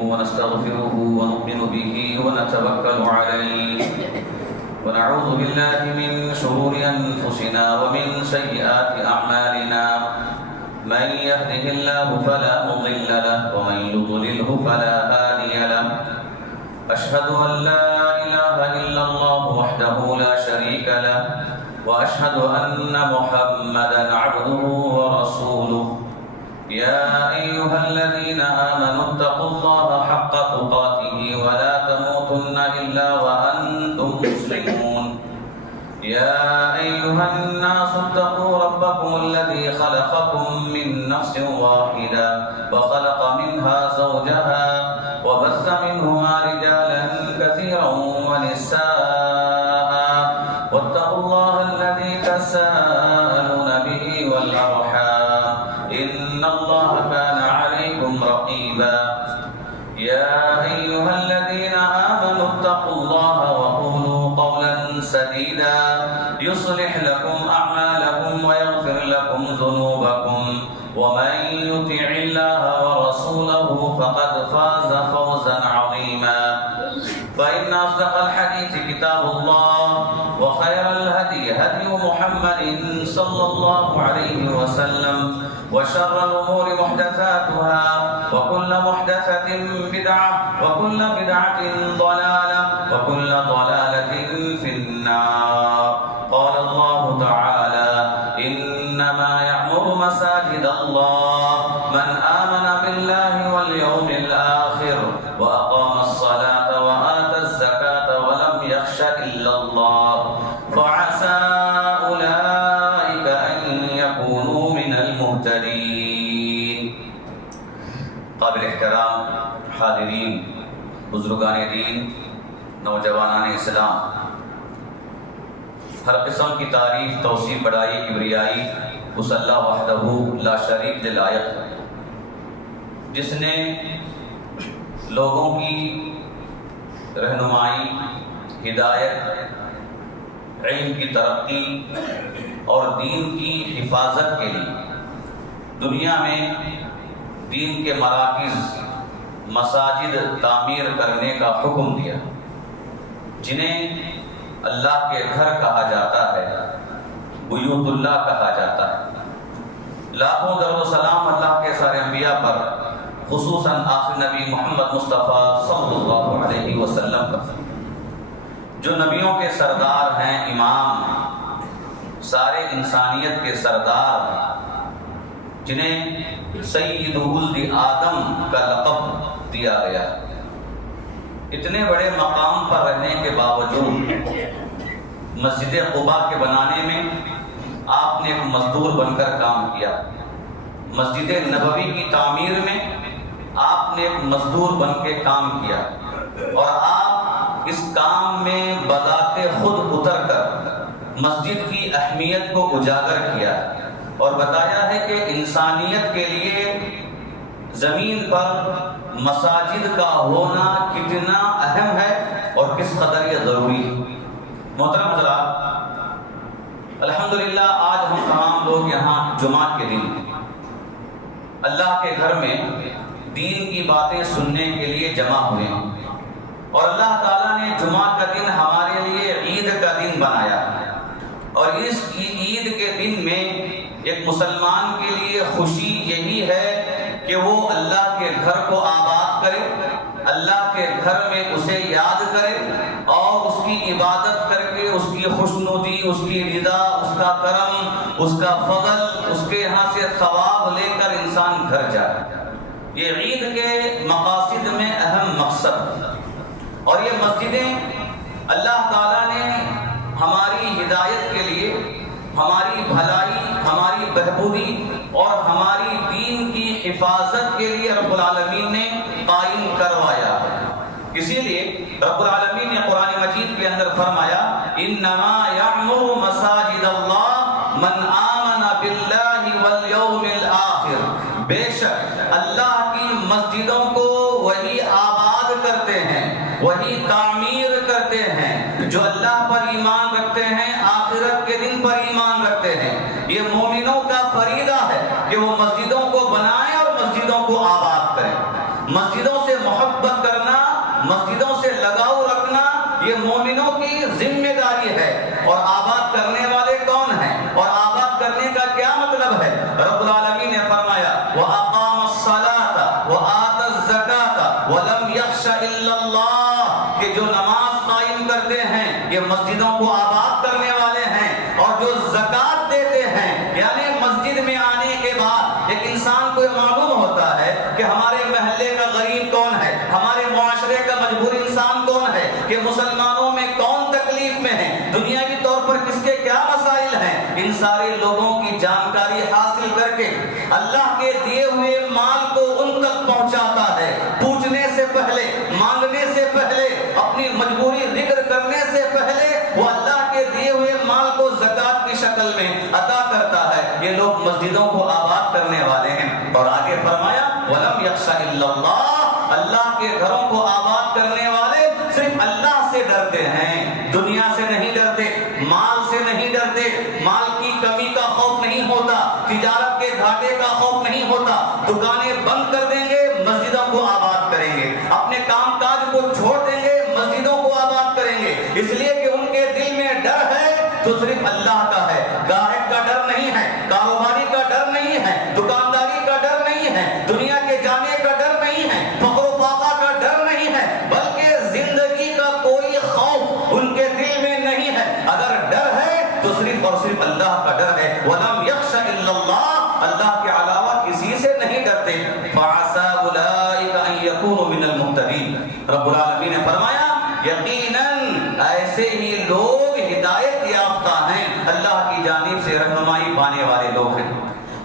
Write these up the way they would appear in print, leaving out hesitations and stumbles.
ونستغفره ونؤمن به ونتوكل عليه ونعوذ بالله من شرور أنفسنا ومن سيئات أعمالنا من يهده الله فلا مضل له ومن يضلله فلا هادي له أشهد أن لا إله إلا الله وحده لا شريك له وأشهد أن محمدا عبده ورسوله يا أيها الذين آمنوا اتقوا الله حق تقاته ولا تموتن إلا وأنتم مسلمون يا أيها الناس اتقوا ربكم الذي خلقكم من نفس واحدة وخلق منها زوجها وبث منهما رجالا كثيرا ونساء واتقوا الله الذي تساءلون به والأرحام إن الله كان عليكم رقيبا يا أيها الذين آمنوا اتقوا الله وقولوا قولا سديدا يصلح لكم أعمالكم ويغفر لكم ذنوبكم ومن يطع الله ورسوله فقد فاز فوزا عظيما فإن أصدق الحديث كتاب الله وخير الهدي هدي محمد صلى الله عليه وسلم وشر الأمور محدثاتها وكل محدثة بدعة وكل بدعة ضلالة وكل ضلالة في النار قال الله تعالى إنما يعمر مساجد الله من آمن بالله واليوم الآخر وأقام الصلاة وآتى الزكاة ولم يخش إلا الله فعسى أولئك أن يكونوا من المهتدين. قابل احترام حاضرین، بزرگان دین، نوجوانان اسلام، ہر قسم کی تعریف، توصیف، بڑائی، کبریائی اس اللہ وحدہ لا شریک کے لائق ہے جس نے لوگوں کی رہنمائی، ہدایت، علم کی ترقی اور دین کی حفاظت کے لیے دنیا میں دین کے مراکز، مساجد تعمیر کرنے کا حکم دیا، جنہیں اللہ کے گھر کہا جاتا ہے، بیوت اللہ کہا جاتا ہے۔ لاکھوں درود و سلام اللہ کے سارے انبیاء پر، خصوصاً آخر نبی محمد مصطفیٰ صلی اللہ علیہ وسلم پر، جو نبیوں کے سردار ہیں، امام، سارے انسانیت کے سردار، جنہیں سید ولد آدم کا لقب دیا گیا۔ اتنے بڑے مقام پر رہنے کے باوجود مسجد قباء کے بنانے میں آپ نے ایک مزدور بن کر کام کیا، مسجد نبوی کی تعمیر میں آپ نے ایک مزدور بن کے کام کیا، اور آپ اس کام میں بذات خود اتر کر مسجد کی اہمیت کو اجاگر کیا اور بتایا ہے کہ انسانیت کے لیے زمین پر مساجد کا ہونا کتنا اہم ہے اور کس قدر یہ ضروری ہے۔ محترم حضرات، الحمدللہ آج ہم تمام لوگ یہاں جمعہ کے دن اللہ کے گھر میں دین کی باتیں سننے کے لیے جمع ہوئے ہیں، اور اللہ تعالیٰ نے جمعہ کا دن ہمارے لیے عید کا دن بنایا، اور اس عید کے دن میں ایک مسلمان کے لیے خوشی یہی ہے کہ وہ اللہ کے گھر کو آباد کرے، اللہ کے گھر میں اسے یاد کرے اور اس کی عبادت کر کے اس کی خوشنودی، اس کی رضا، اس کا کرم، اس کا فضل، اس کے یہاں سے ثواب لے کر انسان گھر جائے۔ یہ عید کے مقاصد میں اہم مقصد، اور یہ مسجدیں اللہ تعالیٰ نے ہماری ہدایت کے لیے، ہماری بھلائی، ہماری بہبودی اور ہماری دین کی حفاظت کے لیے رب العالمین نے قائم کروایا ہے۔ اسی لیے رب العالمین نے قرآن مجید کے اندر فرمایا انما یعمر مساجد اللہ من آمن باللہ والیوم الآخر، بے شک اللہ کی مسجدوں کو وہی آباد کرتے ہیں، وہی تعمیر کرتے ہیں جو اللہ پر ایمان رکھتے ہیں، آخرت کے دن پر ایمان رکھتے ہیں۔ یہ مومنوں کا فریضہ ہے کہ وہ مسجدوں کو بنائیں اور مسجدوں کو آباد کریں، مسجدوں سے محبت اور آباد کرنے والے کون ہیں اور آباد کرنے کا کیا مطلب ہے؟ رب العالمین نے فرمایا وَأَقَامَ الصَّلَاةَ وَآتَى الزَّكَاةَ وَلَمْ يَخْشَ إِلَّا اللَّهَ، کہ جو نماز قائم کرتے ہیں یہ مسجدوں کو آباد کرنے والے ہیں، اور جو زکوٰۃ دیتے ہیں یعنی مسجد میں آنے کے بعد ایک انسان کو معلوم ہوتا ہے کہ ہمارے محلے کا غریب کون ہے، ہمارے معاشرے کا مجبور انسان کون ہے، کہ مسلمانوں میں کون تکلیف میں ہے، دنیاوی طور پر کس کے کیا مسائل ہیں، ان سارے لوگوں کی جانکاری حاصل کر کے اللہ کے دیے ہوئے مال کو ان تک پہنچاتا ہے، پوچھنے سے پہلے، مانگنے سے پہلے، اپنی مجبوری ذکر کرنے سے پہلے وہ اللہ کے دیے ہوئے مال کو زکوٰۃ کی شکل میں عطا کرتا ہے۔ یہ لوگ مسجدوں کو آباد کرنے والے ہیں۔ اور آگے فرمایا وَلَمْ يَخْشَ إِلَّا اللَّهَ، اللہ کے گھروں کو آباد کرنے والے صرف اللہ سے ڈرتے ہیں، دنیا سے نہیں ڈرتے، مال سے نہیں ڈرتے، مال کی کمی کا خوف نہیں ہوتا، تجارت کے گھاٹے کا خوف نہیں ہوتا، دکانیں بند کر دیں گے مسجدوں کو آباد کریں گے، اپنے کام کاج کو چھوڑ دیں گے مسجدوں کو آباد کریں گے، اس لیے کہ ان کے دل میں ڈر ہے تو صرف اللہ کا ہے، گاہک کا ڈر نہیں ہے، کاروباری کا ڈر نہیں ہے، دکانداری کا ڈر نہیں ہے، دنیا کے جانے کا ڈر نہیں ہے، فقر و فاقہ کا ڈر نہیں ہے، بلکہ زندگی کا کوئی خوف ان کے دل میں نہیں ہے۔ اگر ڈر ہے تو صرف اور صرف اللہ کا ڈر ہے۔ وَلَمْ يَخْشَ إِلَّا اللَّهَ، اللہ کے علاوہ کسی سے نہیں ڈرتے۔ فَعَسَىٰ أُولَٰئِكَ أَن يَكُونُوا مِنَ الْمُهْتَدِينَ، رب العالمین نے فرمایا یقیناً ایسے ہی لوگ ہدایت یافتہ ہیں، اللہ کی جانب سے رہنمائی پانے والے لوگ ہیں۔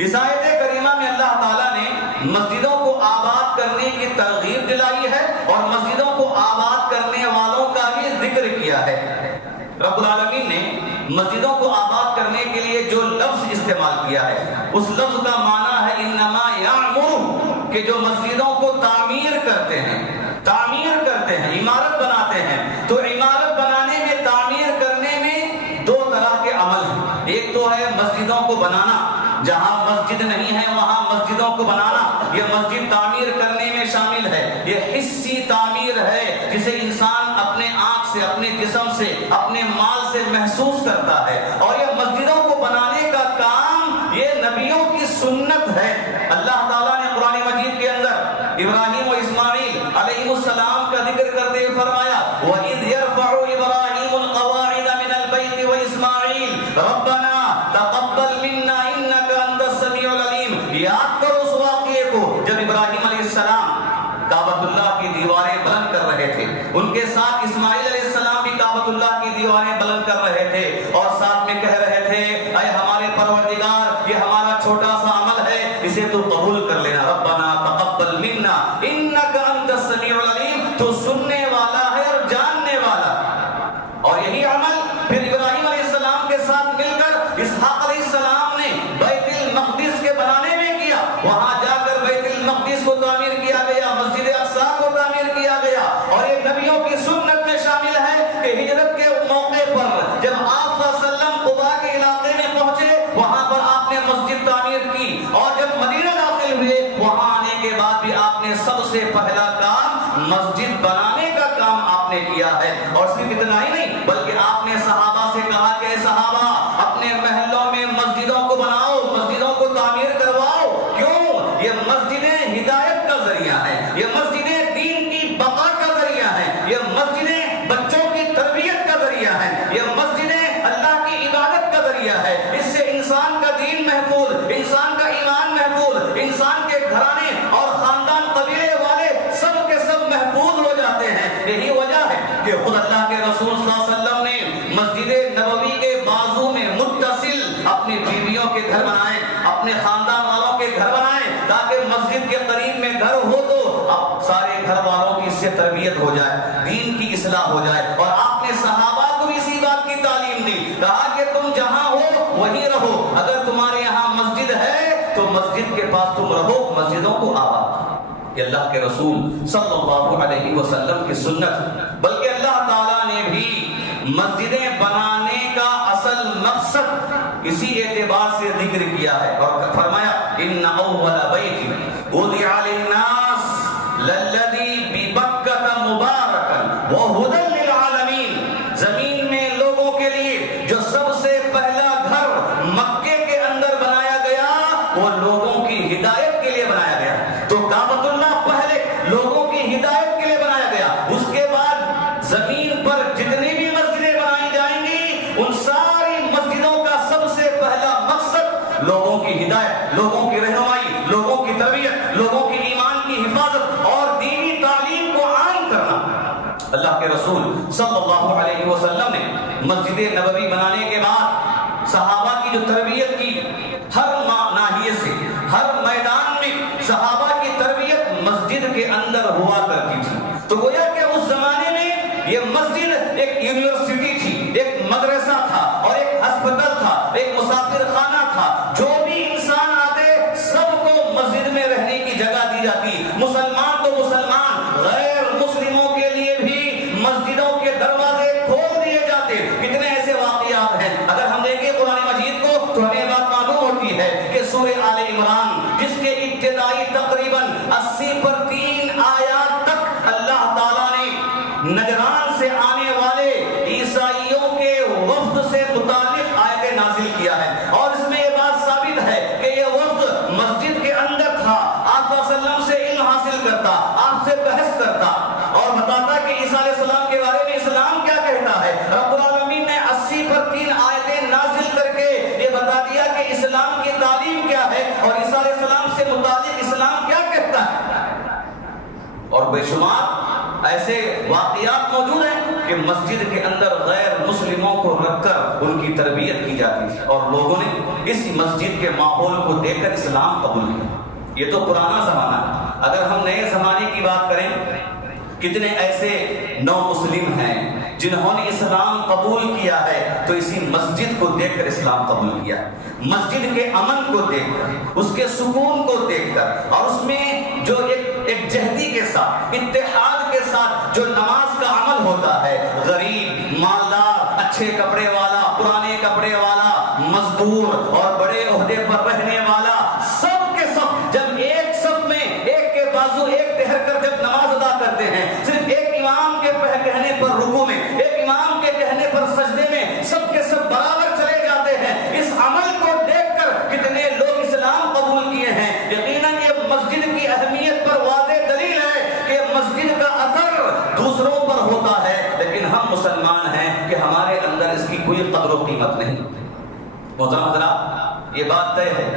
اس آیت کریمہ میں اللہ تعالیٰ نے مسجدوں کو آباد کرنے کی ترغیب دلائی ہے اور مسجدوں کو آباد کرنے والوں کا بھی ذکر کیا ہے۔ رب العالمین نے مسجدوں کو آباد کرنے کے لیے جو لفظ استعمال کیا ہے اس لفظ کا معنی ہے انما یعمر، کہ جو مسجدوں کو تعمیر کرتے ہیں، عمارت بناتے ہیں۔ تو عمارت بنانے میں، تعمیر کرنے میں دو طرح کے عمل ہیں، ایک تو ہے مسجدوں کو بنانا، جہاں مسجد نہیں ہے وہاں مسجدوں کو بنانا، یہ مسجد تعمیر کرنے میں شامل ہے۔ یہ حصی تعمیر ہے جسے انسان اپنے آنکھ سے، اپنے جسم سے، اپنے مال سے محسوس کرتا ہے، اور یہ مسجدوں کو بنانے کا کام یہ نبیوں کی سنت ہے۔ اللہ تعالیٰ نے قرآن مجید کے اندر ابراہیم و اسماعیل علیہ السلام کا ذکر کرتے ہوئے فرمایا وَإِذْ يَرْفَعُ إِبْرَاهِيمُ الْقَوَاعِدَ مِنَ الْبَيْتِ وَإِسْمَاعِيلُ رَبَّنَا تَقَبَّلْ مِنَّا إِنَّكَ أَنْتَ السَّمِيعُ الْعَلِيمُ۔ یاد کرو اس واقعے کو جب ابراہیم علیہ السلام کعبۃ اللہ کی دیواریں بلند کر رہے تھے، ان کے ساتھ اسماعیل علیہ السلام بھی کعبۃ اللہ کی دیواریں بلند کر رہے تھے، اور ساتھ میں کہہ رہے تھے اے ہمارے پروردگار یہ ہمارا چھوٹا سا عمل ہے، اسے تو قبول کر لینا، ربنا تقبل منا انک انت السمیع العلیم، تو سننے والا ہے اور جاننے والا۔ اور یہی عمل پھر ابراہیم علیہ السلام کے ساتھ مل کر اسحاق علیہ السلام نے بیت المقدس کے بنانے میں کیا، وہاں جا کر بیت المقدس کو تعمیر کیا گیا، مسجد اقصیٰ کو تعمیر کیا گیا، اور یہ نبیوں کی سنت میں شامل ہے کہ ہجرت کے موقع پر جب آپ صلی اللہ علیہ وسلم قباء کے علاقے میں پہنچے وہاں پر آپ نے مسجد تعمیر کی، اور جب مدینہ داخل ہوئے وہاں آنے کے بعد بھی آپ نے سب سے پہلا کام مسجد بنانے کا کام آپ نے کیا ہے۔ اور صرف اتنا ہی نہیں بلکہ آپ نے صحابہ سے کہا کہ اے صحابہ اپنے محلوں میں مسجدوں کو بناؤ، مسجدوں کو تعمیر کرواؤ۔ کیوں؟ یہ مسجدیں ہدایت کا ذریعہ ہیں، یہ مسجدیں دین کی بقا کا ذریعہ ہیں، یہ مسجدیں بچوں کی تربیت کا ذریعہ ہیں، یہ مسجدیں اللہ کی عبادت کا ذریعہ ہے۔ اس سے انسان کا دین محفوظ، انسان کا ایمان محفوظ، انسان کے گھرانے اور خاندان قبیلے والے سب کے سب محفوظ ہو جاتے ہیں۔ یہی وجہ ہے کہ خود اللہ کے رسول صلی اللہ علیہ وسلم نے مسجد نبوی کے بازو میں متصل اپنی بیویوں کے گھر بنائے، اپنے خاندان والوں کے گھر بنائے، تاکہ مسجد کے قریب میں گھر ہو تو اب سارے گھر والوں کی اس سے تربیت ہو جائے، دین کی اصلاح ہو جائے۔ اور آپ نے صحابہ کو بھی اسی بات کی تعلیم دی، کہا کہ تم جہاں ہو وہیں رہو، اگر تمہارے یہاں مسجد ہے تو مسجد کے پاس تم رہو، مسجدوں کو آباد۔ یہ اللہ کے رسول صلی اللہ علیہ وسلم کی سنت، بلکہ اللہ تعالیٰ نے بھی مسجدیں بنانے کا اصل مقصد اسی اعتبار سے ذکر کیا ہے، اور فرمایا ان اول بیت وضع للناس للذی ببکۃ مبارکا وہدی للعالمین، زمین میں لوگوں کے لیے جو لوگوں کی ہدایت، لوگوں کی رہنمائی، لوگوں کی تربیت، لوگوں کی ایمان کی حفاظت اور دینی تعلیم کو عام کرنا۔ اللہ کے رسول صلی اللہ علیہ وسلم نے مسجد نبوی بنانے کے بعد صحابہ کی جو تربیت کی، ہر ناحیے سے ہر میدان میں صحابہ کی تربیت مسجد کے اندر ہوا کرتی تھی۔ تو گویا کہ اس زمانے میں یہ مسجد ایک یونیورسٹی تھی، ایک مدرسہ تھا اور ایک ہسپتال تھا، ایک مسافر خانہ تھا۔ جو بھی انسان آتے سب کو مسجد میں رہنے کی جگہ دی جاتی، مسلمان تو مسلمان، غیر مسلموں کے لیے بھی مسجدوں کے دروازے کھول دیے جاتے۔ کتنے ایسے واقعات ہیں، اگر ہم دیکھیں قرآن مجید کو تو ہمیں بات معلوم ہوتی ہے کہ سورہ آل عمران جس کے ابتدائی تقریباً 80 پر 3 آیات تک اللہ تعالیٰ نے نجران سے آنے والے عیسائیوں کے وفد سے متعلق آیتیں نازل کیا ہے، اور اس میں یہ بات ثابت ہے کہ یہ وفد مسجد کے اندر تھا، آپ صلی اللہ علیہ وسلم سے علم حاصل کرتا، آپ سے بحث کرتا اور بتاتا کہ عیسیٰ علیہ السلام کے بارے میں اسلام کیا کہتا ہے۔ رب العالمین نے 80 پر 3 آیتیں نازل کر کے یہ بتا دیا کہ اسلام کی تعلیم کیا ہے اور عیسیٰ علیہ السلام سے متعلق اسلام کیا کہتا ہے۔ اور بے شمار ایسے واقعات موجود ہیں کہ مسجد کے اندر غیر مسلموں کو رکھ کر ان کی تربیت کی جاتی تھی اور لوگوں نے اس مسجد کے ماحول کو دیکھ کر اسلام قبول کیا۔ یہ تو پرانا زمانہ ہے۔ اگر ہم نئے زمانے کی بات کریں، کتنے ایسے نو مسلم ہیں جنہوں نے اسلام قبول کیا ہے تو اسی مسجد کو دیکھ کر اسلام قبول کیا، مسجد کے امن کو دیکھ کر، اس کے سکون کو دیکھ کر، اور اس میں جو ایک جہدی کے ساتھ، اتحاد کے ساتھ جو نماز کا عمل ہوتا ہے، غریب، مالدار، اچھے کپڑے والا، پرانے کپڑے والا، مزدور اور بڑے عہدے پر رہنے والا، سب کے سب جب ایک صف میں ایک کے بازو ایک ٹہر کر جب نماز ادا کرتے ہیں، صرف ایک امام کے کہنے پر رکوع میں، ایک امام کے کہنے پر سجدے میں، سب کے سب برابر چلے جاتے ہیں۔ اس عمل کو دیکھ کر کتنے لوگ اسلام قبول کیے ہیں۔ یقیناً یہ مسجد کی اہمیت پر واضح دلیل ہے کہ مسجد کا اثر دوسروں پر ہوتا ہے، لیکن ہم مسلمان ہیں کہ ہمارے اندر اس کی کوئی قدر و قیمت نہیں۔ محترم حضرات، یہ بات طے ہے،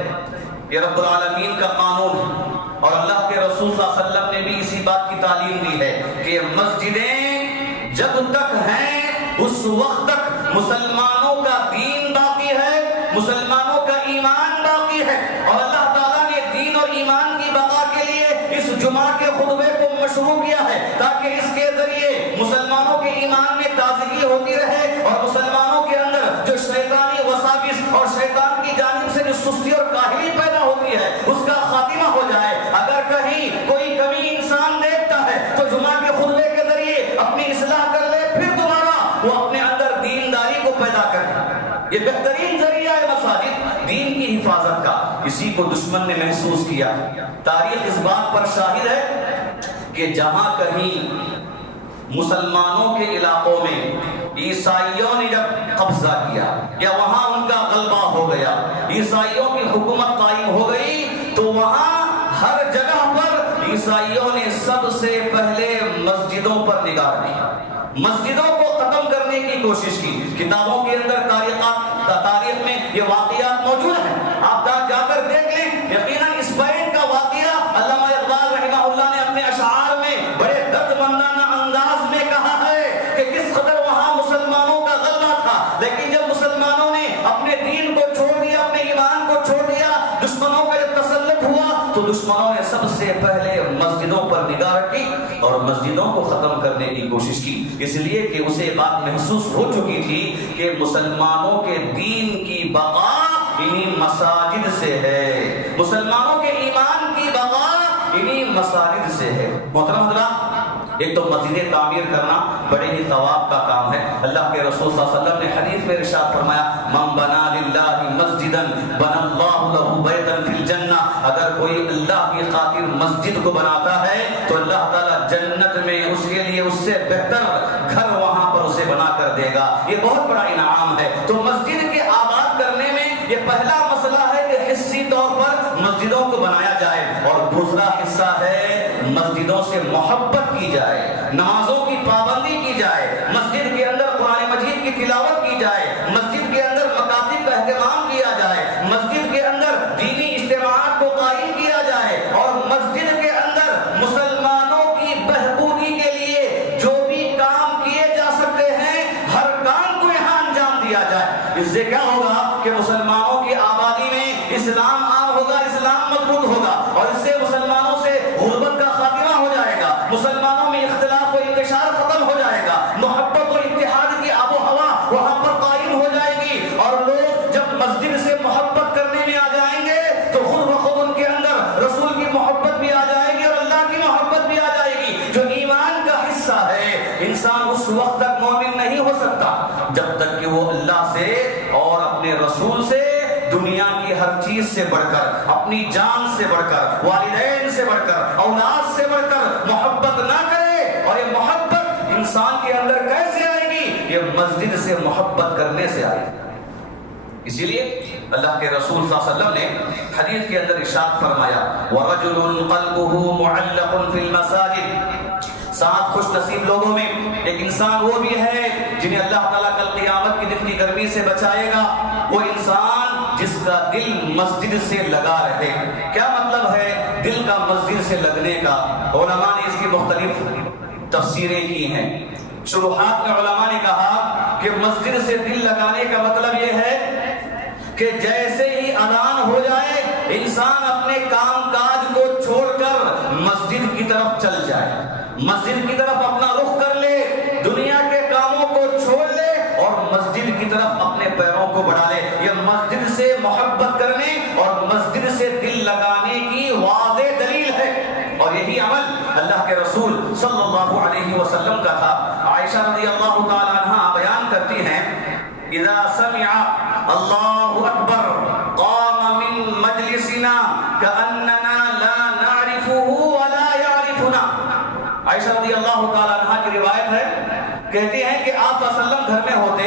یہ رب العالمین کا قانون ہے اور اللہ کے رسول صلی اللہ علیہ وسلم نے بھی اسی بات کی تعلیم دی ہے کہ مسجدیں جب تک ہیں اس وقت تک مسلمانوں کا دین باقی ہے، مسلمانوں کا ایمان باقی ہے، اور اللہ تعالیٰ نے دین اور ایمان کی بقا کے لیے اس جمعہ کے خطبے کو مشروع کیا ہے تاکہ اس کے ذریعے مسلمانوں کے ایمان میں تازگی ہوتی رہے اور مسلمانوں کے اندر جو شیطانی وساوس اور شیطان کی جانب سے جو سستی اور کاہلی پیدا ہوتی ہے اس کا خاتمہ ہو جائے۔ اگر کہیں کوئی کمی انسان دیکھتا ہے تو جمعہ کے خطبے کے ذریعے اپنی اصلاح کر لے، پھر دوبارہ وہ اپنے اندر دینداری کو پیدا کرے۔ یہ بہترین ذریعہ ہے مساجد دین کی حفاظت کا۔ اسی کو دشمن نے محسوس کیا۔ تاریخ اس بات پر شاہد ہے کہ جہاں کہیں مسلمانوں کے علاقوں میں عیسائیوں نے جب قبضہ کیا یا وہاں ان کا غلبہ ہو گیا، عیسائیوں کی حکومت قائم ہو گئی، تو وہاں ہر جگہ پر عیسائیوں نے سب سے پہلے مسجدوں پر نگاہ دی، مسجدوں کو ختم کرنے کی کوشش کی۔ کتابوں کے اندر تاریخ میں یہ واقعات موجود ہیں، آپ جا کر دیکھ لیں۔ یقیناً اسپین کا واقعہ علامہ اقبال رحمہ اللہ نے اپنے اشعار میں بڑے دردمندانہ انداز میں کہا ہے کہ کس قدر وہاں مسلمانوں کا غلبہ تھا، لیکن جب مسلمانوں نے اپنے دین کو چھوڑ دیا، اپنے ایمان کو چھوڑ دیا، دشمنوں کا جب تسلط ہوا تو دشمنوں نے سب سے پہلے مسجدوں پر نگاہ رکھی اور مسجدوں کو ختم کرنے کی کوشش کی، اس لیے کہ اسے بات محسوس ہو چکی تھی کہ مسلمانوں کے دین کی بقا انہی مساجد سے ہے، مسلمانوں کے ایمان کی بقا انہی مساجد سے ہے۔ محترم حضرات، ایک تو مسجد تعمیر کرنا بڑے ہی ثواب کا کام ہے۔ اللہ کے رسول صلی اللہ علیہ وسلم نے حدیث میں ارشاد فرمایا، من بنا للہ مسجدا بنا اللہ لہ بیتا فی الجنہ، اگر کوئی اللہ کی خاطر مسجد کو بناتا ہے تو اللہ تعالیٰ جنت میں اس کے لیے اس سے بہتر گھر وہاں پر اسے بنا کر دے گا۔ یہ بہت بڑا انعام ہے۔ تو مسجد کے آباد کرنے میں یہ پہلا مسئلہ ہے کہ حصی طور پر مسجدوں کو بنایا جائے، اور دوسرا حصہ ہے مسجدوں سے محبت کی جائے، نمازوں کی پابندی کی جائے، مسجد کے اندر قرآن مجید کی تلاوت کی جائے، مسجد کے اندر مکاتب کا اہتمام کیا جائے، مسجد کے اندر اس سے کیا ہوگا کہ مسلمانوں کی آبادی میں اسلام عام ہوگا، اسلام مضبوط ہوگا، اور اس سے مسلمانوں سے غربت کا خاتمہ ہو جائے گا، مسلمانوں میں اختلاف و انتشار ختم ہو جائے گا، محبت و اتحاد کی آب و ہوا وہاں پر قائم ہو جائے گی، اور لوگ جب مسجد سے محبت کرنے میں آ جائیں گے تو خود بخود ان کے اندر رسول کی محبت بھی آ جائے گی اور اللہ کی محبت بھی آ جائے گی، جو ایمان کا حصہ ہے۔ انسان اس وقت تک مومن نہیں ہو سکتا جب تک کہ وہ اللہ سے اور اپنے رسول سے، دنیا کی ہر چیز سے بڑھ کر، اپنی جان سے بڑھ کر، والدین سے بڑھ کر، اولاد سے بڑھ کر محبت نہ کرے۔ اور یہ محبت انسان کے اندر کیسے آئے گی؟ یہ مسجد سے محبت کرنے سے آئے گی۔ اسی لیے اللہ کے رسول صلی اللہ علیہ وسلم نے حدیث کے اندر ارشاد فرمایا وَرَجُلٌ قَلْبُهُ مُعَلَّقٌ فِي الْمَسَاجِدِ، 7 خوش نصیب لوگوں میں ایک انسان وہ بھی ہے جنہیں اللہ تعالیٰ کل قیامت کے دن کی گرمی سے بچائے گا، وہ انسان جس کا دل مسجد سے لگا رہے۔ کیا مطلب ہے دل کا مسجد سے لگنے کا؟ علماء نے اس کی مختلف تفسیریں کی ہیں۔ شروحات میں علماء نے کہا کہ مسجد سے دل لگانے کا مطلب یہ ہے کہ جیسے ہی اذان ہو جائے انسان اپنے کام کاج کو چھوڑ کر مسجد کی طرف چل جائے، مسجد کی طرف اپنا رخ کر لے، دنیا کے کاموں کو چھوڑ لے اور مسجد کی طرف اپنے پیروں کو بڑھا لے۔ یہ مسجد سے محبت کرنے اور مسجد سے دل لگانے کی واضح دلیل ہے، اور یہی عمل اللہ کے رسول صلی اللہ علیہ وسلم کا تھا۔ عائشہ رضی اللہ تعالی عنہا بیان کرتی ہیں اذا سمع اللہ اکبر قام من مجلسنا كأننا لا نعرفه ولا يعرفنا۔ عائشہ رضی اللہ تعالی عنہا کی روایت ہے، کہتی ہیں کہ آپ صلی اللہ علیہ وسلم گھر میں ہوتے،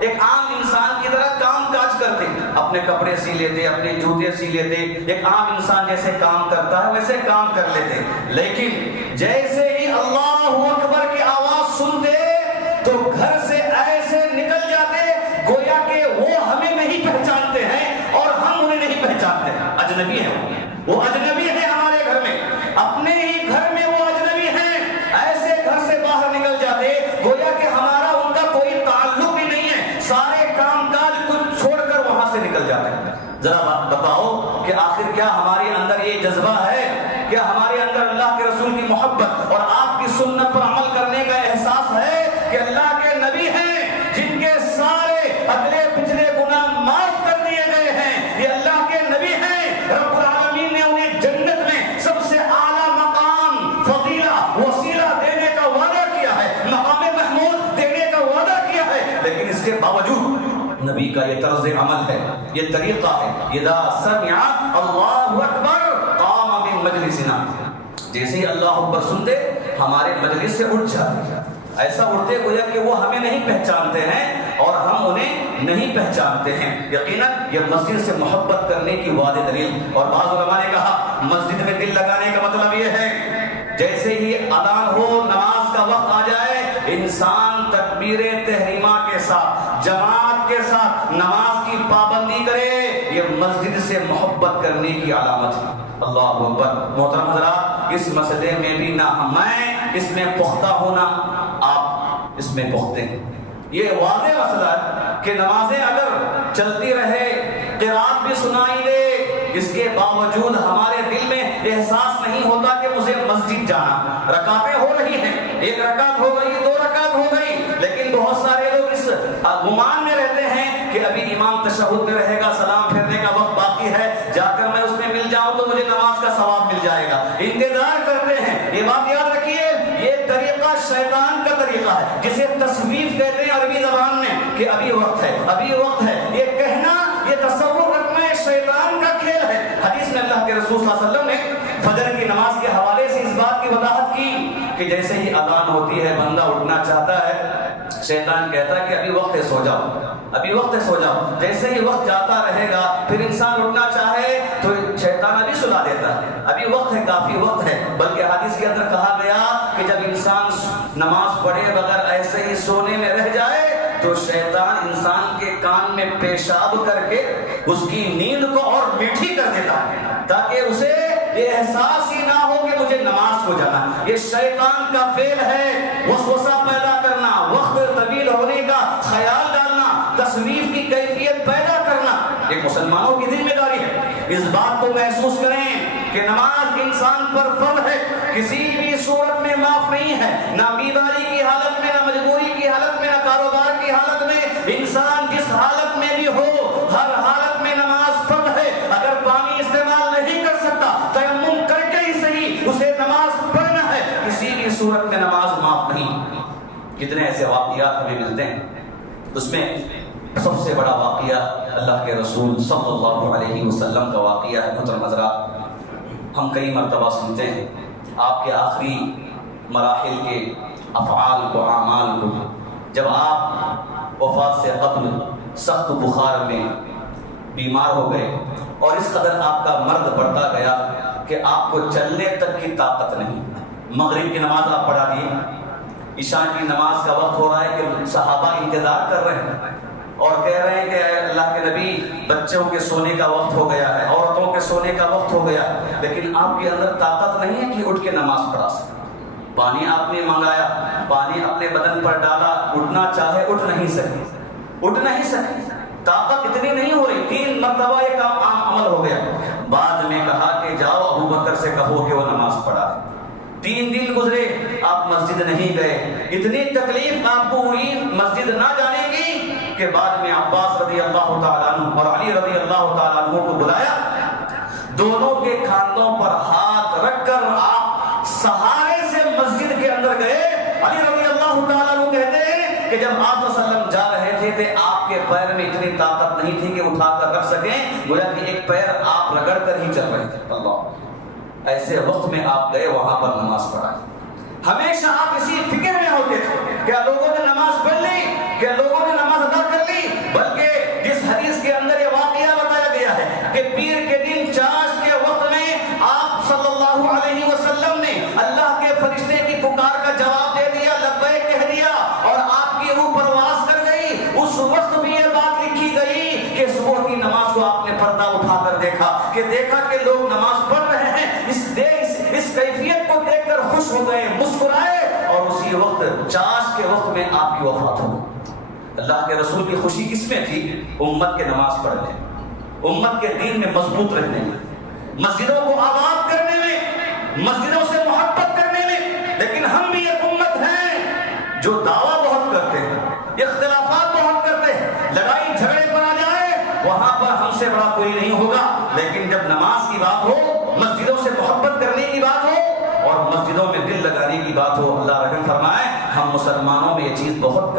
ایک عام انسان کی طرح کام کاج کرتے، اپنے کپڑے سی لیتے، اپنے جوتے سی لیتے، ایک عام انسان جیسے کام کرتا ہے ویسے کام کر لیتے، لیکن جیسے ہی اللہ اکبر کی آواز سنتے تو گھر سے ایسے نکل جاتے گویا کہ وہ ہمیں نہیں پہچانتے ہیں اور ہم انہیں نہیں پہچانتے ہیں، اجنبی ہیں، وہ اجنبی ہیں ہمارے گھر میں، اپنے ہی گھر میں وہ اجنبی ہیں، ایسے گھر سے باہر نکل جاتے گویا کہ ہمارا ان کا کوئی تعلق بھی نہیں ہے، سارے کام کاج کچھ چھوڑ کر وہاں سے نکل جاتے ہیں۔ ذرا بتاؤ کہ آخر کیا ہمارے اندر یہ جذبہ ہے؟ کیا ہمارے اندر اللہ کے رسول کی محبت اور آپ کی سنت پر عمل کرنے کا احساس ہے کہ اللہ کے نبی ہیں جن کے سارے اگلے پچھلے گناہ معاف کر دیے گئے ہیں، یہ اللہ کے نبی ہیں، رب العالمین نے انہیں جنت میں سب سے اعلیٰ مقام، فضیلہ، وسیلہ دینے کا وعدہ کیا ہے، مقام محمود دینے کا وعدہ کیا ہے، لیکن اس کے باوجود نبی کا یہ طرز عمل ہے، یہ طریقہ ہے اذا سمع اللہ اکبر قام من مجلسنا، جیسے ہی اللہ اکبر سنتے ہمارے مجلس سے اٹھ جاتے، ایسا اٹھتے گویا کہ وہ ہمیں نہیں پہچانتے ہیں اور ہم انہیں نہیں پہچانتے ہیں۔ یقیناً یہ مسجد سے محبت کرنے کی واضح دلیل۔ اور بعض علماء نے کہا مسجد میں دل لگانے کا مطلب یہ ہے جیسے ہی اذان ہو، نماز کا وقت آ جائے، انسان تکبیر تحریمہ کے ساتھ، جماعت کے ساتھ نماز کی پابندی کرے، یہ مسجد سے محبت کرنے کی علامت ہے۔ اللہ اکبر۔ محترم حضرات، اس مسئلے میں بھی نہ میں اس میں پختہ ہونا، آپ اس میں پختہ ہیں، یہ واضح مسئلہ ہے کہ نمازیں اگر چلتی رہے، قرات بھی سنائی دے، اس کے باوجود ہمارے دل میں احساس نہیں ہوتا کہ مجھے مسجد جانا، رکعتیں ہو رہی ہیں، 1 رکعت ہو گئی، 2 رکعت ہو گئی، لیکن بہت سارے لوگ اس گمان میں رہتے ہیں کہ ابھی امام تشہد میں رہے گا، سلام پھیرنے کا وقت باقی ہے، جا کر میں اس میں مل جاؤں تو مجھے نماز کا ثواب مل جائے گا، انتظار کرتے ہیں۔ یہ بات یاد رکھیے، یہ طریقہ شیطان کا طریقہ ہے، جسے تصویف کہتے ہیں عربی زبان میں، کہ ابھی وقت ہے، ابھی وقت ہے، یہ کہنا، یہ تصور رکھنا شیطان کا کھیل ہے۔ حدیث میں اللہ کے رسول صلی اللہ علیہ وسلم نے فجر کی نماز کے حوالے سے اس بات کی وضاحت کی کہ جیسے ہی اذان ہوتی ہے بندہ اٹھنا چاہتا ہے، شیطان کہتا ہے کہ ابھی وقت ہے، سو جاؤ، ابھی وقت ہے، سو جاؤ۔ جیسے ہی وقت جاتا رہے گا، پھر انسان اٹھنا چاہے تو شیطان ابھی سلا دیتا ہے، ابھی وقت ہے، کافی وقت ہے۔ بلکہ حدیث کے اندر کہا گیا کہ جب انسان نماز پڑھے بغیر ایسے ہی سونے میں رہ جائے تو شیطان انسان کے کان میں پیشاب کر کے اس کی نیند کو اور میٹھی کر دیتا ہے، تاکہ اسے یہ احساس ہی نہ ہو کہ مجھے نماز کو جانا۔ یہ شیطان کا فعل ہے، وسوسہ پیدا کرنا، وقت طویل ہونے کا خیال ڈالنا، تصویف کی کیفیت پیدا کرنا ایک مسلمانوں کی ذمہ داری ہے۔ اس بات کو محسوس کریں کہ نماز انسان پر فرض ہے، کسی بھی صورت میں معاف نہیں ہے، نہ بیماری کی حالت میں، نہ مجبوری کی حالت میں، نہ کاروبار کی حالت میں۔ انسان جس حالت میں بھی ہو، ہر حالت میں نماز فرض ہے۔ اگر پانی استعمال نہیں کر سکتا، تیمم کر کے ہی صحیح اسے نماز پڑھنا ہے، کسی بھی صورت میں نماز معاف نہیں۔ کتنے ایسے واقعات ہمیں ملتے ہیں، اس میں سب سے بڑا واقعہ اللہ کے رسول صلی اللہ علیہ وسلم کا واقعہ ہے۔ محترم حضرات، ہم کئی مرتبہ سنتے ہیں آپ کے آخری مراحل کے افعال کو، اعمال کو، جب آپ وفات سے قبل سخت بخار میں بیمار ہو گئے اور اس قدر آپ کا مرض بڑھتا گیا کہ آپ کو چلنے تک کی طاقت نہیں۔ مغرب کی نماز آپ پڑھا دیے، عشاء کی نماز کا وقت ہو رہا ہے کہ صحابہ انتظار کر رہے ہیں اور کہہ رہے ہیں کہ اے اللہ کے نبی، بچوں کے سونے کا وقت ہو گیا ہے، عورتوں کے سونے کا وقت ہو گیا، لیکن آپ کے اندر طاقت نہیں ہے کہ اٹھ کے نماز پڑھا سکیں۔ پانی آپ نے منگایا، پانی اپنے بدن پر ڈالا، اٹھنا چاہے اٹھ نہیں سکے، طاقت اتنی نہیں ہو رہی۔ 3 مرتبہ یہ کام عام عمل ہو گیا۔ بعد میں کہا کہ جاؤ ابو بکر سے کہو کہ وہ نماز پڑھا ہے۔ 3 دن گزرے، آپ مسجد نہیں گئے، اتنی تکلیف آپ کو ہوئی مسجد نہ جانے کی کہ بعد میں عباس رضی اللہ تعالیٰ عنہ اور علی رضی اللہ تعالیٰ عنہ کو بلایا، دونوں کے کاندھوں پر ہاتھ رکھ کر آپ سہارے سے مسجد کے اندر گئے۔ علی رضی اللہ تعالیٰ عنہ کہتے ہیں کہ جب آپ صلی اللہ علیہ وسلم جا رہے تھے آپ کے پیر میں اتنی طاقت نہیں تھی کہ اٹھا کر رکھ سکیں، گویا کہ ایک پیر آپ رگڑ کر ہی چل رہے تھے۔ اللہ، ایسے وقت میں آپ گئے وہاں پر نماز پڑھائیں۔ ہمیشہ آپ اسی فکر میں ہوتے تھے کیا لوگوں نے نماز پڑھ لی، کیا لوگوں نے نماز ادا کر لی، بلکہ جس حدیث کے اندر یہ واقعہ بتایا گیا ہے کہ پیر کے دن چاش کے وقت میں آپ صلی اللہ علیہ وسلم نے اللہ کے فرشتے کی پکار کا جواب دے دیا، لبیک کہہ دیا اور آپ کی روح پرواز کر گئی۔ اس وقت بھی یہ بات لکھی گئی کہ صبح کی نماز کو آپ نے پردہ اٹھا کر دیکھا کہ لوگ نماز پڑھ رہے ہیں، اس کیفیت کو دیکھ کر خوش ہو گئے، مسکرائے، اور اسی وقت چاش کے وقت میں آپ کی وفات ہو گئی۔ اللہ کے رسول کی خوشی کس میں تھی؟ امت کے نماز پڑھنے، امت کے دین میں مضبوط رہنے میں، مسجدوں کو آباد کرنے میں، مسجدوں سے محبت کرنے میں۔ لیکن ہم بھی ایک امت ہیں جو دعویٰ بہت کرتے ہیں، اختلافات بہت کرتے ہیں، لڑائی جھگڑے پر آ جائے وہاں پر ہم سے بڑا کوئی نہیں ہوگا، لیکن جب نماز کی بات ہو، مسجدوں سے محبت کرنے کی بات ہو اور مسجدوں میں دل لگانے کی بات ہو، اللہ رحم فرمائے، ہم مسلمانوں میں یہ چیز بہت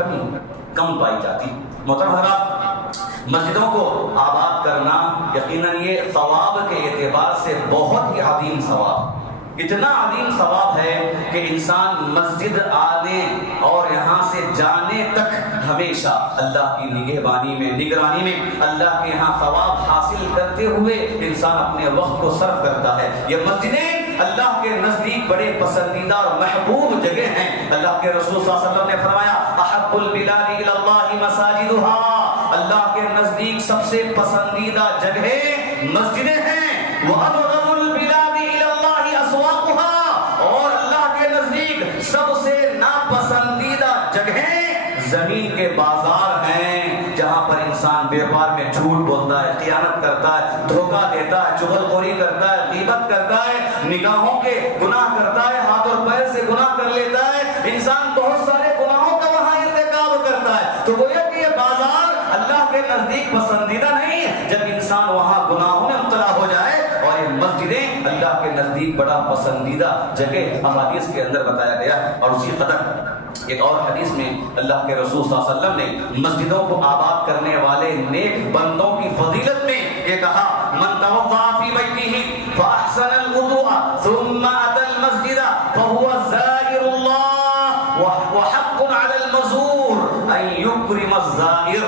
کم پائی جاتی۔ محترم حضرات، مسجدوں کو آباد کرنا یقیناً یہ ثواب کے اعتبار سے بہت ہی عظیم ثواب، اتنا عظیم ثواب ہے کہ انسان مسجد آنے اور یہاں سے جانے تک ہمیشہ اللہ کی نگہبانی میں، نگرانی میں، اللہ کے یہاں ثواب حاصل کرتے ہوئے انسان اپنے وقت کو صرف کرتا ہے۔ یہ مسجدیں اللہ کے نزدیک بڑے پسندیدہ اور محبوب جگہ ہیں۔ اللہ کے رسول صلی اللہ علیہ وسلم نے فرمایا، احب البلاد الی اللہ مساجدها، اللہ کے نزدیک سب سے پسندیدہ جگہیں مسجدیں ہیں۔ وَأَبْغَضُ الْبِلَادِ إِلَى اللَّهِ أَسْوَاقُهَا، اور اللہ کے نزدیک سب سے ناپسندیدہ جگہیں زمین کے بازار ہیں، جہاں پر انسان بیوپار میں جھوٹ بولتا ہے، خیانت کرتا ہے، دھوکہ دیتا ہے، چغلخوری کرتا ہے، غیبت کرتا ہے، نگاہوں کے گناہ کرتا ہے، ہاتھ اور پیر سے گناہ کر لیتا ہے، انسان بہت سارے گناہوں کا وہاں ارتکاب کرتا ہے۔ تو گویا کہ یہ بازار اللہ کے نزدیک پسندیدہ نہیں ہے جب انسان وہاں گناہوں میں مبتلا ہو جائے، اور یہ مسجدیں اللہ کے نزدیک بڑا پسندیدہ جگہ احادیث کے اندر بتایا گیا۔ اور اسی قدر ایک اور حدیث میں اللہ کے رسول صلی اللہ علیہ وسلم نے مسجدوں کو آباد کرنے والے نیک بندوں کی فضیلت میں یہ کہا، من توضأ فی بیتہ فاحسن الوضوء ثم اتى المسجد فهو زائر اللہ وحق علی المزور ان یکرم الزائر۔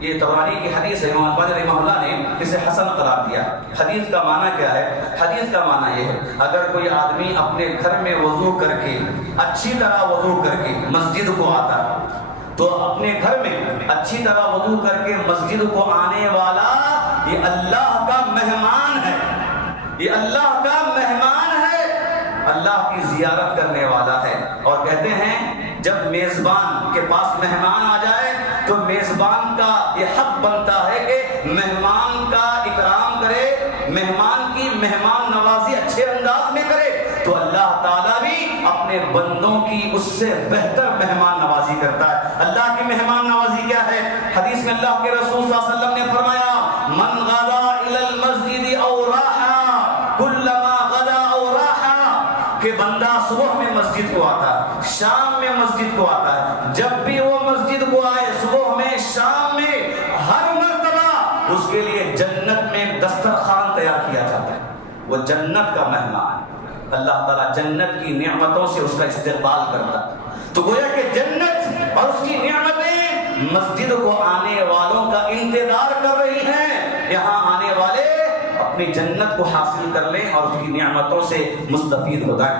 یہ طبرانی کی حدیث ہے، امام البانی رحمہ اللہ نے اسے حسن قرار دیا۔ حدیث کا معنی کیا ہے؟ حدیث کا معنی یہ ہے، اگر کوئی آدمی اپنے گھر میں وضو کر کے، اچھی طرح وضو کر کے مسجد کو آتا ہے، تو اپنے گھر میں اچھی طرح وضو کر کے مسجد کو آنے والا یہ اللہ کا مہمان ہے، یہ اللہ کا مہمان ہے، اللہ کی زیارت کرنے والا ہے۔ اور کہتے ہیں جب میزبان کے پاس مہمان آ جائے تو میزبان کا یہ حق بنتا ہے کہ مہمان کا اکرام کرے، مہمان کی مہمان نوازی اچھے انداز میں کرے، تو اللہ تعالیٰ بھی اپنے بندوں کی اس سے بہتر مہمان نوازی کرتا ہے۔ اللہ کی مہمان نوازی کیا ہے؟ حدیث میں اللہ کے رسول صلی اللہ علیہ وسلم نے فرمایا من غدا الی المسجد او راحا کلما غدا او راحا، کہ بندہ صبح میں مسجد کو آتا ہے، شام میں مسجد کو آتا ہے، جب بھی وہ مسجد کو آئے صبح میں شام میں ہر مرتبہ اس کے لیے جنت میں دسترخوان تیار کیا جاتا ہے، وہ جنت کا مہمان، اللہ تعالیٰ جنت کی نعمتوں سے اس کا استقبال کرتا ہے۔ تو گویا کہ جنت اور اس کی نعمتیں مسجد کو آنے والوں کا انتظار کر رہی ہیں، یہاں آنے والے اپنی جنت کو حاصل کر لیں اور اس کی نعمتوں سے مستفید ہو جائیں۔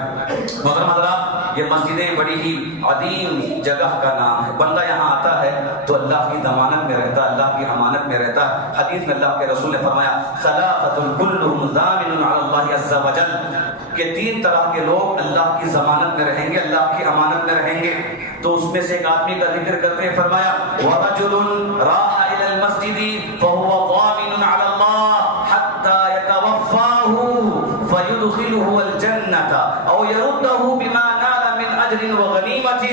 محترم حضرات، یہ مسجدیں بڑی ہی عظیم جگہ کا نام ہے، بندہ یہاں آتا ہے تو اللہ کی ضمانت میں رہتا ہے، اللہ کی امانت میں رہتا ہے۔ حدیث میں اللہ کے رسول نے فرمایا ثلاثۃ کلهم ضامن علی اللہ عز وجل، کہ 3 طرح کے لوگ اللہ کی ضمانت میں رہیں گے، اللہ کی امانت میں رہیں گے۔ تو اس میں سے ایک آدمی کا ذکر کرتے ہیں، فرمایا ورجل راح الى المسجد فهو ضامن على الله حتى يتوفاه فيدخله الجنة او يرده بما نال من اجر وغنیمة۔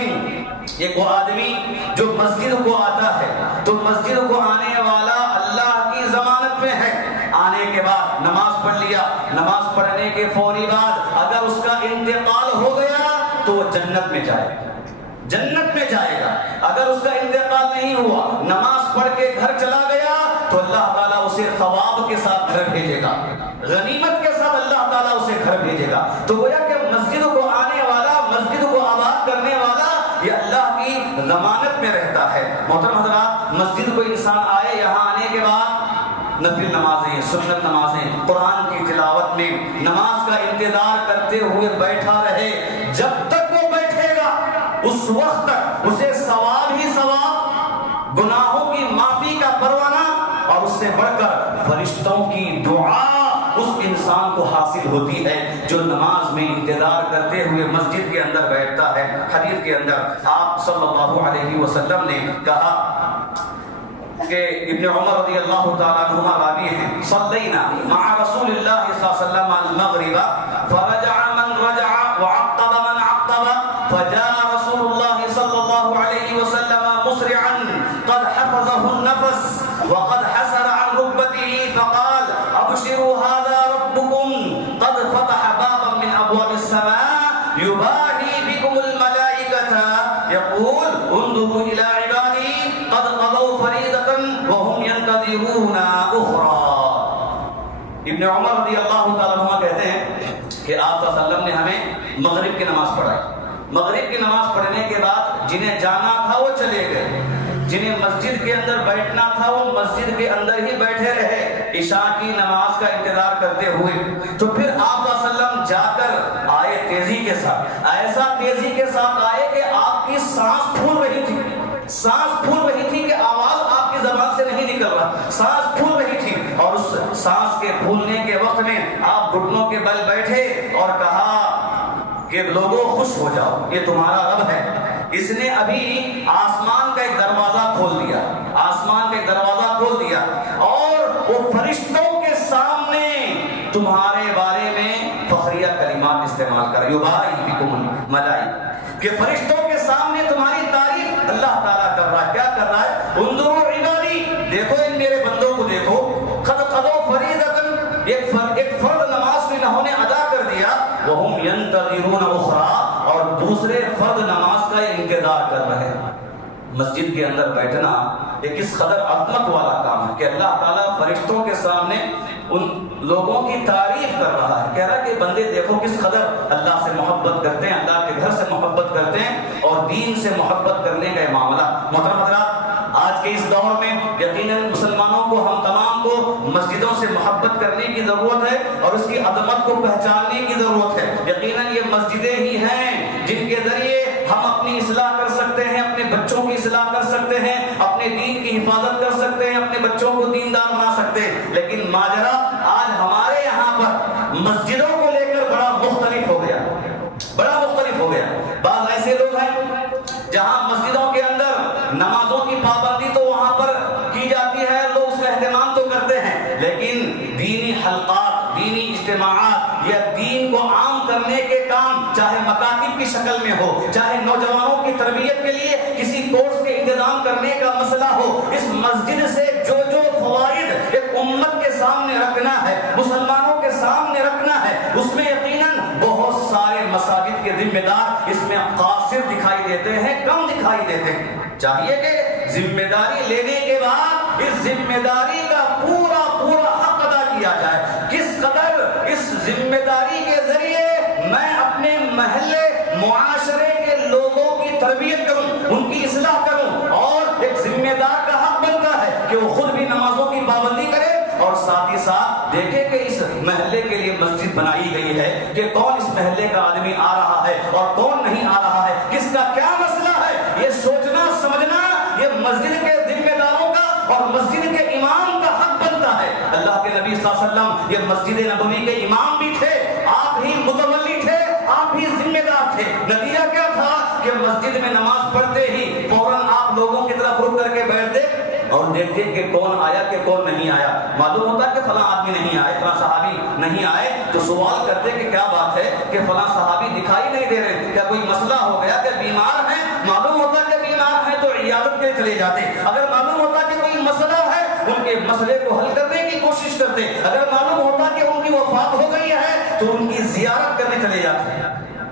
ایک وہ آدمی جو مسجد کو آتا ہے تو مسجد کو آنے والا اللہ کی ضمانت میں ہے، آنے کے بعد نماز پڑھ لیا، نماز پڑھنے کے فوری بعد اگر اس کا انتقال ہو گیا تو وہ جنت میں جائے گا، جنت میں جائے گا۔ اگر اس کا انتقال نہیں ہوا، نماز پڑھ کے گھر چلا گیا تو اللہ تعالیٰ اسے ثواب کے ساتھ گھر بھیجے گا، غنیمت کے ساتھ اللہ تعالیٰ اسے گھر بھیجے گا۔ تو گویا کہ مسجد کو آنے والا، مسجد کو آباد کرنے والا یہ اللہ کی ضمانت میں رہتا ہے۔ محترم حضرات، مسجد کو انسان آئے، یہاں آنے کے بعد نفل نمازیں، سنت نمازیں، قرآن کی تلاوت میں نماز کا انتظار کرتے ہوئے بیٹھا رہے، جب تک وہ بیٹھے گا اس وقت تک اسے ثواب ہی ثواب، گناہوں کی معافی کا پروانہ اور اس سے بڑھ کر فرشتوں کی دعا اس انسان کو حاصل ہوتی ہے جو نماز میں انتظار کرتے ہوئے مسجد کے اندر بیٹھتا ہے۔ حدیث کے اندر آپ صلی اللہ علیہ وسلم نے کہا کہ ابن عمر رضی اللہ تعالیٰ عنہما راوی ہیں، صلینا مع رسول اللہ صلی اللہ علیہ وسلم المغرب فرجع من رجع وعقب من عقب فجاء رسول اللہ صلی اللہ علیہ وسلم مسرعا قد حفظه النفس وقد حسر عن ركبته فقال ابشروا هذا ربكم قد فتح بابا من ابواب السماء يباهي بكم الملائكة يقول انظروا الى عبادي قد قضوا فريضة وهم ينتظرون اخرى۔ ابن عمر رضی اللہ تعالیٰ عنہ کہتے ہیں کہ آپ صلی اللہ علیہ وسلم نے ہمیں مغرب کی نماز پڑھائی، مغرب کی نماز پڑھنے کے بعد جنہیں جانا تھا وہ چلے گئے، جنہیں مسجد کے اندر بیٹھنا تھا وہ مسجد کے اندر ہی بیٹھے رہے عشاء کی نماز کا انتظار کرتے ہوئے۔ تو پھر آپ صلی اللہ علیہ وسلم جا کر آئے تیزی کے ساتھ، ایسا تیزی کے ساتھ آئے کہ آپ کی سانس پھول رہی تھی، سانس پھول رہی تھی کہ آواز آپ کی زبان سے نہیں نکل رہا، سانس پھول رہی تھی، اور اس سانس کے پھولنے کے وقت میں آپ گھٹنوں کے بل بیٹھے اور کہا کہ لوگوں خوش ہو جاؤ، یہ تمہارا رب ہے، اس نے ابھی آسمان کا ایک دروازہ کھول دیا، آسمان کا ایک دروازہ کھول دیا اور وہ فرشتوں کے سامنے تمہارے بارے میں فخریہ کلمات استعمال کر، یباہی بکم الملائکہ، کہ فرشتوں کے سامنے تمہاری تعریف اللہ تعالیٰ کر رہا ہے۔ کیا کر رہا ہے؟ انظروا عبادی، دیکھو ان میرے بندوں کو دیکھو، قد قضوا فریضۃ، ایک فرض نماز انہوں نے ادا کر دیا، وہم ینتظرون اخری، اور دوسرے فرض نماز کا انتظار کر رہے ہیں۔ مسجد کے اندر بیٹھنا ایک اس قدر عظمت والا کام ہے کہ اللہ تعالیٰ فرشتوں کے سامنے ان لوگوں کی تعریف کر رہا ہے، کہہ رہا ہے کہ بندے دیکھو کس قدر اللہ سے محبت کرتے ہیں، اللہ کے گھر سے محبت کرتے ہیں اور دین سے محبت کرنے کا یہ معاملہ۔ محترم حضرات، آج کے اس دور میں یقیناً مسلمانوں کو، ہم تمام کو مسجدوں سے محبت کرنے کی ضرورت ہے اور اس کی عظمت کو پہچاننے کی ضرورت ہے۔ یقیناً یہ مسجدیں ہی ہیں جن کے ذریعے ہم اپنی اصلاح کر سکتے ہیں، اپنے بچوں کی اصلاح کر سکتے ہیں، اپنے دین کی حفاظت کر سکتے ہیں، اپنے بچوں کو دیندار بنا سکتے ہیں۔ لیکن ماجرا آج ہمارے یہاں پر مسجدوں کو لے کر بڑا مختلف ہو گیا، بڑا مختلف ہو گیا۔ بعض ایسے لوگ ہیں جہاں مسجدوں کے اندر نمازوں کی پابندی لیکن دینی حلقات، دینی اجتماعات یا دین کو عام کرنے کے کام چاہے مکاتب کی شکل میں ہو، چاہے نوجوانوں کی تربیت کے لیے کسی کورس کے انتظام کرنے کا مسئلہ ہو، اس مسجد سے جو فوائد ایک امت کے سامنے رکھنا ہے، مسلمانوں کے سامنے رکھنا ہے، اس میں یقیناً بہت سارے مساجد کے ذمہ دار اس میں قاصر دکھائی دیتے ہیں، کم دکھائی دیتے ہیں۔ چاہیے کہ ذمہ داری لینے کے بعد اس ذمہ داری کا پورا حق ادا کیا جائے۔ کس قدر اس ذمہ داری کے ذریعے میں اپنے محلے معاشرے کے لوگوں کی تربیت کروں، ان کی اصلاح کروں، اور ایک ذمہ دار کا حق بنتا ہے کہ وہ خود بھی نمازوں کی پابندی کرے اور ساتھ ہی ساتھ دیکھے کہ اس محلے کے لیے مسجد بنائی گئی ہے کہ کون اس محلے کا آدمی آ رہا ہے اور کون نہیں آ رہا ہے، کس کا کیا مسئلہ ہے، یہ سوچنا سمجھنا یہ مسجد کے ذمہ داروں کا اور مسجد کے امام کا حق بنتا ہے۔ اللہ کے نبی صلی اللہ علیہ وسلم یہ مسجد نبوی کے امام بھی تھے، آپ ہی متولی تھے، آپ ہی ذمہ دار تھے۔ نتیجہ کیا تھا کہ مسجد میں نماز پڑھتے ہی فوراً آپ لوگوں کی طرف رک کر کے بیٹھتے اور دیکھتے کہ کون آیا کہ کون نہیں آیا۔ معلوم ہوتا کہ فلاں آدمی نہیں آئے، فلاں صحابی نہیں آئے، تو سوال کرتے کہ کیا بات ہے کہ فلاں صحابی دکھائی نہیں دے رہے، کیا کوئی مسئلہ ہو گیا، کہ بیمار ہیں؟ معلوم ہوتا کہ بیمار ہیں تو عیادت کے لیے چلے جاتے۔ اگر معلوم ہوتا کہ کوئی مسئلہ ہے ان کے مسئلے کو حل کرنے کی کوشش کرتے۔ اگر معلوم ہوتا کہ ان کی وفات ہو گئی ہے تو ان کی زیارت کرنے چلے جاتے۔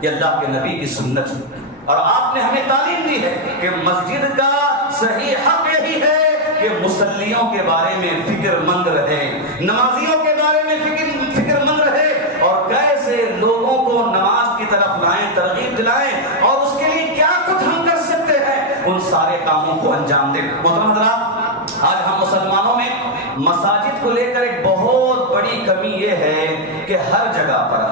یہ اللہ کے نبی کی سنت ہے، اور آپ نے ہمیں تعلیم دی ہے کہ مسجد کا صحیح حق یہی ہے کہ مصلیوں کے بارے میں فکر مند رہے، نمازیوں کے بارے میں فکر مند رہے، اور کیسے لوگوں کو نماز کی طرف لائیں، ترغیب دلائیں، اور اس کے لیے کیا کچھ ہم کر سکتے ہیں ان سارے کاموں کو انجام دیں۔ محترم حضرات، آج ہم مسلمانوں میں مساجد کو لے کر ایک بہت بڑی کمی یہ ہے کہ ہر جگہ پر،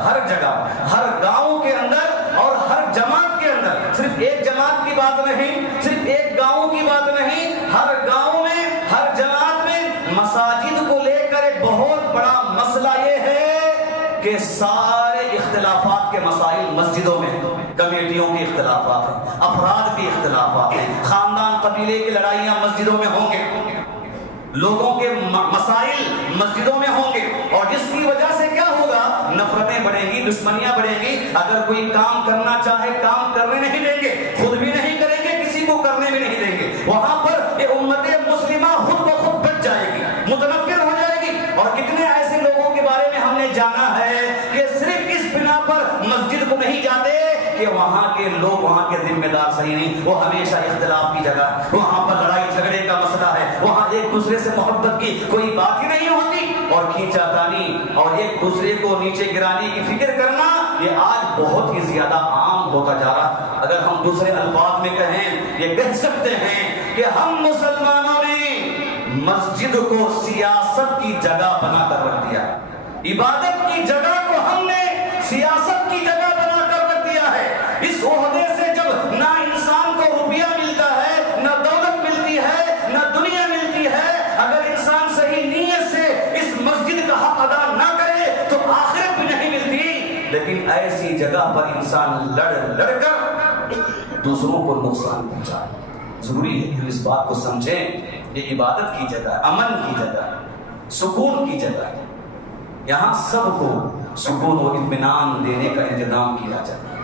ہر گاؤں کے اندر اور ہر جماعت کے اندر، صرف ایک جماعت کی بات نہیں، صرف ایک گاؤں کی بات نہیں، ہر گاؤں میں، ہر جماعت میں مساجد کو لے کر ایک بہت بڑا مسئلہ یہ ہے کہ سارے اختلافات کے مسائل مسجدوں میں، کمیٹیوں کے اختلافات ہیں، افراد کے اختلافات ہیں، خاندان قبیلے کی لڑائیاں مسجدوں میں ہوں گے، لوگوں کے مسائل مسجدوں میں ہوں گے، اور جس کی وجہ سے کیا ہوگا، نفرتیں بڑھیں گی، دشمنیاں بڑھیں گی۔ اگر کوئی کام کرنا چاہے کام کرنے نہیں دیں گے، خود بھی نہیں کریں گے، کسی کو کرنے بھی نہیں دیں گے، وہاں پر یہ امت مسلمہ خود بخود بچ جائے گی، متنفر ہو جائے گی۔ اور کتنے ایسے لوگوں کے بارے میں ہم نے جانا ہے کہ صرف اس بنا پر مسجد کو نہیں جاتے کہ وہاں کے لوگ، وہاں کے ذمہ دار صحیح نہیں، وہ ہمیشہ اختلاف کی جگہ، وہاں پر لڑائی جھگڑے کا مسئلہ ہے، وہاں ایک دوسرے سے محبت کی کوئی بات ہی نہیں ہوتی، اور کھینچا تانی اور ایک دوسرے کو نیچے گرانے کی فکر کرنا یہ آج بہت ہی زیادہ عام ہوتا جا رہا ہے۔ اگر ہم دوسرے الفاظ میں کہیں، یہ کہہ سکتے ہیں کہ ہم مسلمانوں نے مسجد کو سیاست کی جگہ بنا کر رکھ دیا، عبادت کی جگہ کو ہم نے سیاست کی جگہ بنا کر رکھ دیا ہے۔ اس عہدے سے جب نہ انسان کو روپیہ ملتا ہے، نہ دولت ملتی ہے، نہ دنیا ملتی ہے، اگر انسان صحیح نیت سے اس مسجد کا حق ادا نہ کرے تو آخرت بھی نہیں ملتی۔ لیکن ایسی جگہ پر انسان لڑ کر دوسروں کو نقصان پہنچائے۔ ضروری ہے کہ ہم اس بات کو سمجھیں، یہ عبادت کی جگہ، امن کی جگہ، سکون کی جگہ ہے، یہاں سب کو سکون و اطمینان دینے کا انتظام کیا جائے۔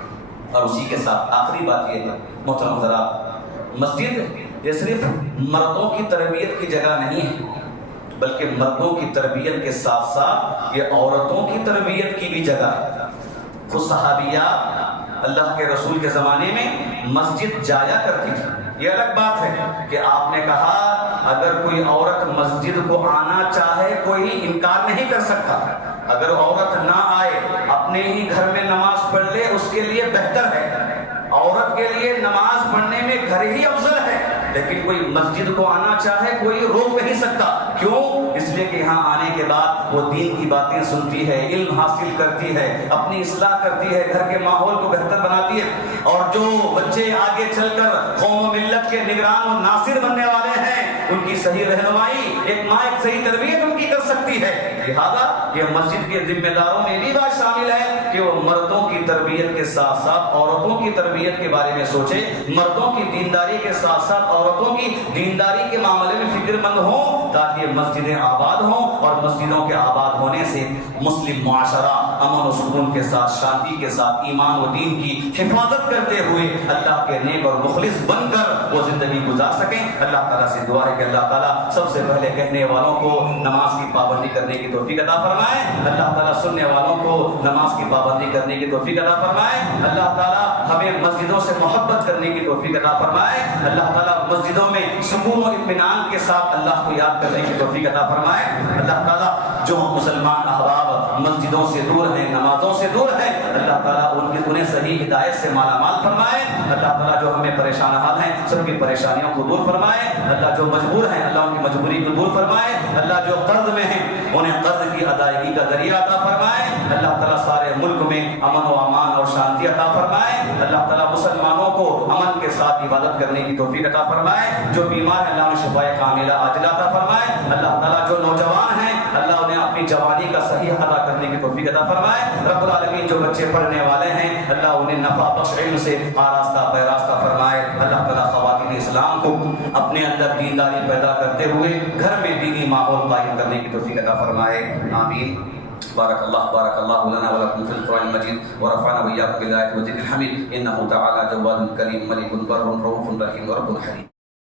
اور اسی کے ساتھ آخری بات یہ ہے محترم حضرات، مسجد یہ صرف مردوں کی تربیت کی جگہ نہیں ہے، بلکہ مردوں کی تربیت کے ساتھ ساتھ یہ عورتوں کی تربیت کی بھی جگہ ہے۔ خود صحابیہ اللہ کے رسول کے زمانے میں مسجد جایا کرتی تھی۔ یہ الگ بات ہے کہ آپ نے کہا اگر کوئی عورت مسجد کو آنا چاہے کوئی انکار نہیں کر سکتا، اگر عورت نہ آئے اپنے ہی گھر میں نماز پڑھ لے اس کے لیے بہتر ہے، عورت کے لیے نماز پڑھنے میں گھر ہی افضل ہے، لیکن کوئی مسجد کو آنا چاہے کوئی روک نہیں سکتا۔ کیوں؟ اس لیے کہ یہاں آنے کے بعد وہ دین کی باتیں سنتی ہے، علم حاصل کرتی ہے، اپنی اصلاح کرتی ہے، گھر کے ماحول کو بہتر بناتی ہے، اور جو بچے آگے چل کر قوم و ملت کے نگران و ناصر بننے والے ہیں ان کی صحیح رہنمائی ایک ماں ایک صحیح تربیت ان کی کر سکتی ہے. لہذا یہ مسجد کے ذمہ داروں میں بھی بات شامل ہے کہ وہ مردوں کی تربیت کے ساتھ ساتھ عورتوں کی تربیت کے بارے میں سوچے, مردوں کی دینداری کے ساتھ ساتھ عورتوں کی دینداری کے معاملے میں فکر مند ہوں, تاکہ مسجدیں آباد ہوں اور مسجدوں کے آباد ہونے سے مسلم معاشرہ امن و سکون کے ساتھ, شانتی کے ساتھ, ایمان و دین کی حفاظت کرتے ہوئے اللہ کے نیک اور مخلص بن کر وہ زندگی گزار سکیں. اللہ تعالیٰ سے دعا ہے کہ اللہ تعالیٰ سب سے پہلے کہنے والوں کو نماز کی پابندی کرنے کی توفیق عطا فرمائے, اللہ تعالیٰ سننے والوں کو نماز کی پابندی کرنے کی توفیق عطا فرمائے, اللہ تعالیٰ ہمیں مسجدوں سے محبت کرنے کی توفیق عطا فرمائے, اللہ تعالیٰ مسجدوں میں سکون و اطمینان کے ساتھ اللہ کو یاد کرنے کی توفیق عطا فرمائے. اللہ تعالیٰ جو مسلمان احباب مسجدوں سے دور ہیں, نمازوں سے دور ہیں, اللہ تعالیٰ انہیں صحیح ہدایت سے مالا مال فرمائے. اللہ تعالیٰ جو ہمیں پریشان حال ہیں سب کی پریشانیوں کو دور فرمائے. اللہ جو مجبور ہیں اللہ ان کی مجبوری کو دور فرمائے. اللہ جو قرض میں ہیں انہیں قرض کی ادائیگی کا ذریعہ عطا فرمائے. اللہ تعالیٰ سارے ملک میں امن و امان اور شانتی عطا فرمائے. اللہ تعالیٰ مسلمانوں کو امن کے ساتھ عبادت کرنے کی توفیق عطا فرمائے. جو بیمار ہیں اللہ انہیں شفائے کاملہ عاجلہ عطا فرمائے. اللہ تعالیٰ جو نوجوان ہیں اللہ انہیں اپنی جوانی کا صحیح ادا کرنے کی توفیق عطا فرمائے. رب العالمین جو بچے پڑھنے والے ہیں اللہ انہیں نفع بخش علم سے آراستہ پیراستہ فرمائے. اللہ تعالیٰ خواتین اسلام کو اپنے اندر دینداری پیدا کرتے ہوئے گھر میں دینی ماحول قائم کرنے کی توفیق عطا فرمائے. آمین. بارك الله لنا ولكم في القرآن المجيد ورفعنا وإياكم بالآيات والذكر الحميد إنه تعالى جواد كريم ملك بر رؤوف رحيم ورب حليم.